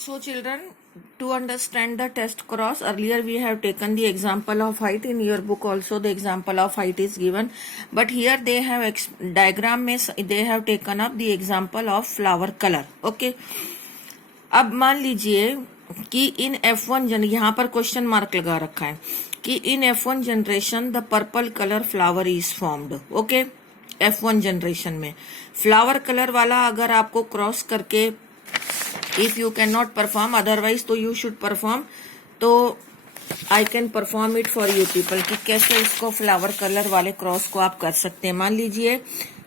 So children, to understand the test cross, earlier we have taken the example of height. In your book also the example of height is given, but here they have diagram में they have taken up the example of flower color. Okay. अब मान लीजिए कि इन F1 यहाँ पर question mark लगा रखा है कि इन F1 generation the purple colour flower is formed. Okay, F1 generation में फ्लावर कलर वाला अगर आपको क्रॉस करके if you can not perform, otherwise तो यू शुड परफॉर्म, तो I can perform it for you people कि कैसे इसको फ्लावर कलर वाले क्रॉस को आप कर सकते हैं. मान लीजिए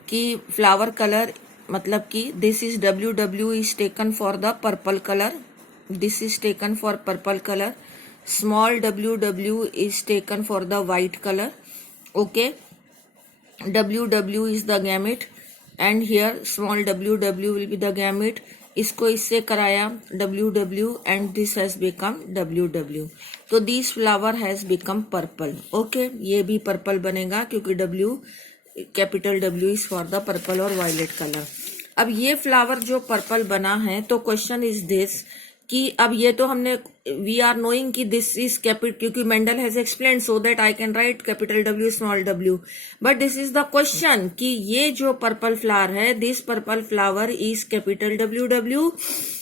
कि फ्लावर कलर मतलब कि this is WW is taken for the purple colour, this is taken for purple colour, small WW is taken for the white colour. Okay, WW is the gamete and here small WW will be the gamete. इसको इससे कराया WW and this has become WW. तो this flower has become purple. Okay, ये भी purple बनेगा क्योंकि capital W is for the purple और violet colour. अब ये फ्लावर जो पर्पल बना है, तो क्वेश्चन इज दिस कि अब ये तो हमने वी आर नोइंग कि दिस इज कैपिटल क्योंकि Mendel has explain so that I can write capital W small w. But this is the question कि ये जो पर्पल फ्लावर है, this purple flower is capital WW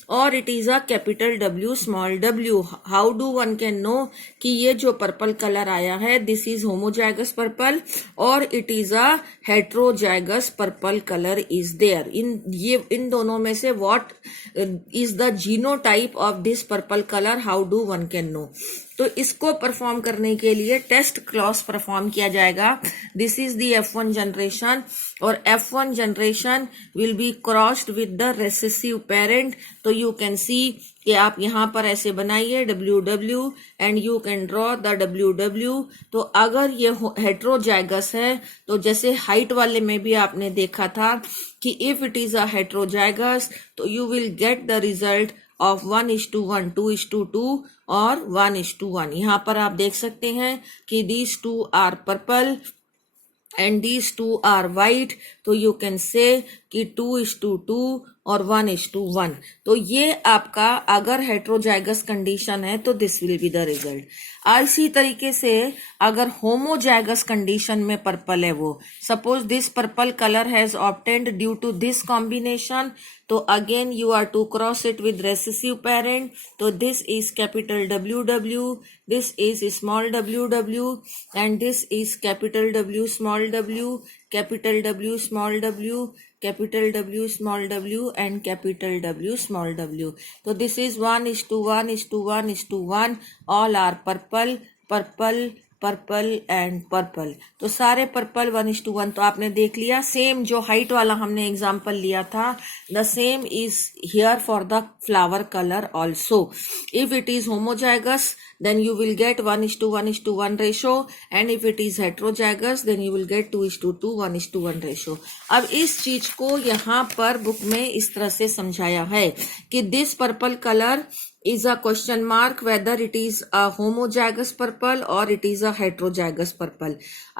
और it is a capital W small w. How do one can know कि ये जो purple colour आया है दिस इज होमोजाइगस पर्पल और it is a heterozygous purple colour is there. इन दोनों में से what is the genotype of this purple colour, how do one can know. तो इसको परफॉर्म करने के लिए टेस्ट क्लॉज परफॉर्म किया जाएगा. This is the F1 generation और F1 generation will be crossed with the recessive parent. तो you can see कि आप यहां पर ऐसे बनाइए WW and you can draw the WW. तो अगर ये हेट्रोजाइगस है तो जैसे हाइट वाले में भी आपने देखा था कि if it is a heterozygous तो you will get the result of 1:1, 2:2 और 1:1. यहाँ पर आप देख सकते हैं कि these two are purple and these two are white. तो you can say कि 2:2 और 1:1. तो ये आपका अगर हेट्रोजाइगस कंडीशन है तो this will be the result. इसी तरीके से अगर होमोजाइगस कंडीशन में पर्पल है, वो suppose this purple colour has obtained due to this combination, तो again you are to cross it with recessive parent. तो this is capital WW, this is small WW and this is capital W small w, capital W small w, capital W small w and capital W small w. तो this is 1:1:1:1. All are purple, purple, purple and purple. तो सारे purple 1:1. तो आपने देख लिया same जो height वाला हमने एग्जांपल लिया था, the same is here for the flower colour also. If it is homozygous then you will get 1:1:1 ratio and if it is heterozygous then you will get 2:2 1:1 ratio. अब इस चीज को यहाँ पर बुक में इस तरह से समझाया है कि this purple colour is a question mark whether it is a homozygous purple or it is a heterozygous purple.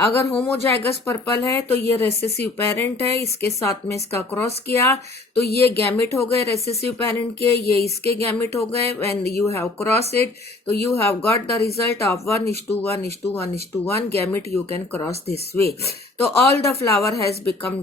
अगर homozygous purple है तो ये recessive parent है, इसके साथ में इसका क्रॉस किया तो ये गैमेट हो गए recessive parent के, ये इसके गैमेट हो गए. when you have crossed it तो you have got the result of 1:1:1:1 gamete. You can cross this way. तो all the flower has become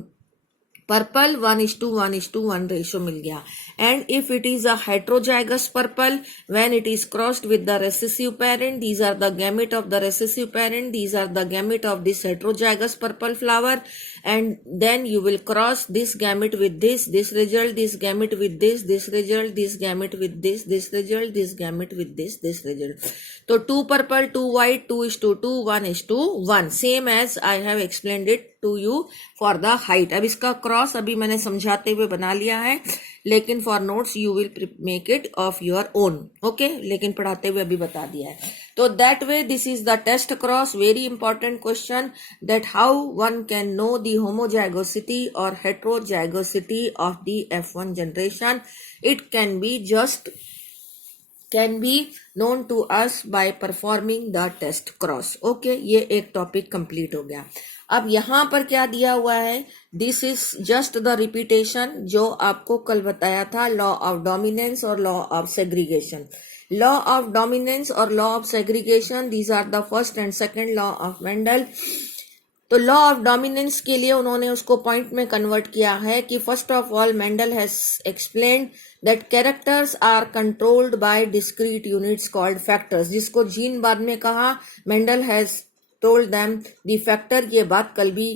purple 1:1:1 ratio मिल गया. And if it is a heterozygous purple when it is crossed with the recessive parent, these are the gamete of the recessive parent, these are the gamete of this heterozygous purple flower and then you will cross this gamete with this result, this gamete with this result, this gamete with this result, this gamete with this result. तो 2 purple, 2 white, 2:2, 1:1, same as I have explained it to you for the height. अब इसका cross अभी मैंने समझाते हुए बना लिया है, लेकिन for notes you will make it of your own. Okay, लेकिन पढ़ाते हुए अभी बता दिया है. तो that way this is the test cross. Very important question that how one can know the homozygosity और heterozygosity of the F1 generation. It can be just can be known to us by performing the test cross. Okay, ये एक topic complete हो गया. अब यहाँ पर क्या दिया हुआ है, this is just the repetition जो आपको कल बताया था, लॉ ऑफ डोमिनेंस और law of segregation. Law of dominance और law of segregation, these are the first and second law of Mendel. तो लॉ ऑफ डोमिनेंस के लिए उन्होंने उसको पॉइंट में कन्वर्ट किया है कि first of all Mendel has explained that characters are controlled by discrete units called factors, जिसको जीन बाद में कहा. Mendel has told them the factor, ये बात कल भी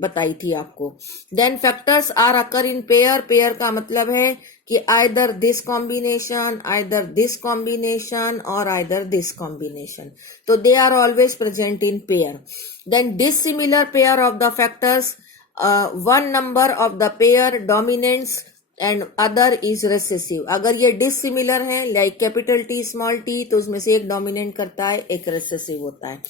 बताई थी आपको. Then factors are occur in pair. Pair का मतलब है कि either this combination, either this combination और आइदर दिस कॉम्बिनेशन. तो they are always present in pair. Then dissimilar pair of the factors, one number of the pair dominants and other is recessive. अगर ये dissimilar है, like capital T small T, तो उसमें से एक dominant करता है, एक रेसेसिव होता है.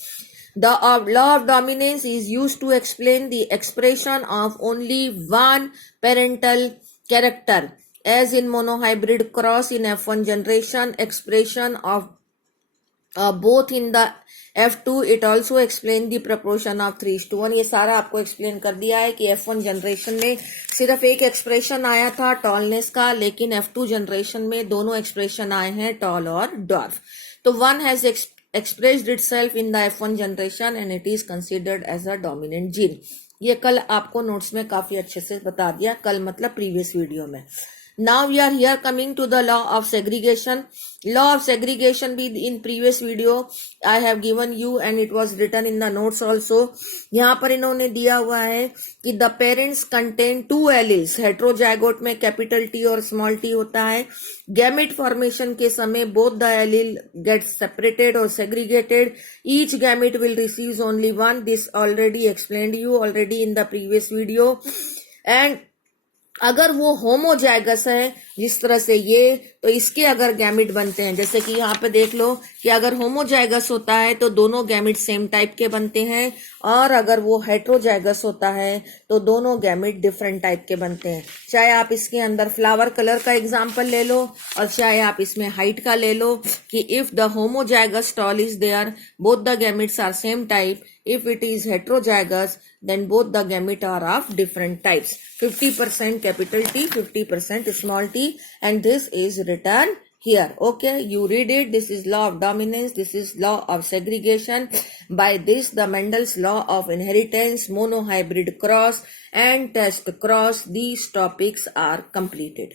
The law of dominance is used to explain the expression of only one parental character, as in monohybrid cross in F1 generation, expression of both in the F2. It also explain the proportion of 3:1. ये सारा आपको explain कर दिया है कि F1 generation में सिर्फ एक एक्सप्रेशन आया था टॉलनेस का, लेकिन F2 जनरेशन में दोनों एक्सप्रेशन आए हैं, टॉल और डॉर्फ. तो one has expressed itself in the F1 generation and it is considered as a dominant gene. ये कल आपको नोट्स में काफी अच्छे से बता दिया, कल मतलब प्रीवियस वीडियो में. Now we are here coming to the law of segregation. Law of segregation भी in previous video I have given you and it was written in the notes also. यहाँ पर इन्होंने दिया हुआ है कि the parents contain two alleles. Heterozygote में capital T और स्मॉल टी होता है. गैमेट फॉर्मेशन के समय both the allele get separated or segregated. Each gamete will receive only one. This already explained you already in the previous video. And अगर वो homozygous है जिस तरह से ये, तो इसके अगर गैमिट बनते हैं, जैसे कि यहाँ पे देख लो कि अगर होमोजाइगस होता है तो दोनों गैमिट सेम टाइप के बनते हैं, और अगर वो हेट्रोजाइगस होता है तो दोनों गैमिट डिफरेंट टाइप के बनते हैं. चाहे आप इसके अंदर फ्लावर कलर का एग्जांपल ले लो और चाहे आप इसमें हाइट का ले लो कि if the homozygous tall is there, both the gametes are same type. If it is heterozygous, then both the gamete are of different types. 50% capital T, 50% small t, and this is written here. Okay, you read it. This is law of dominance. This is law of segregation. By this, the Mendel's law of inheritance, monohybrid cross, and test cross, these topics are completed.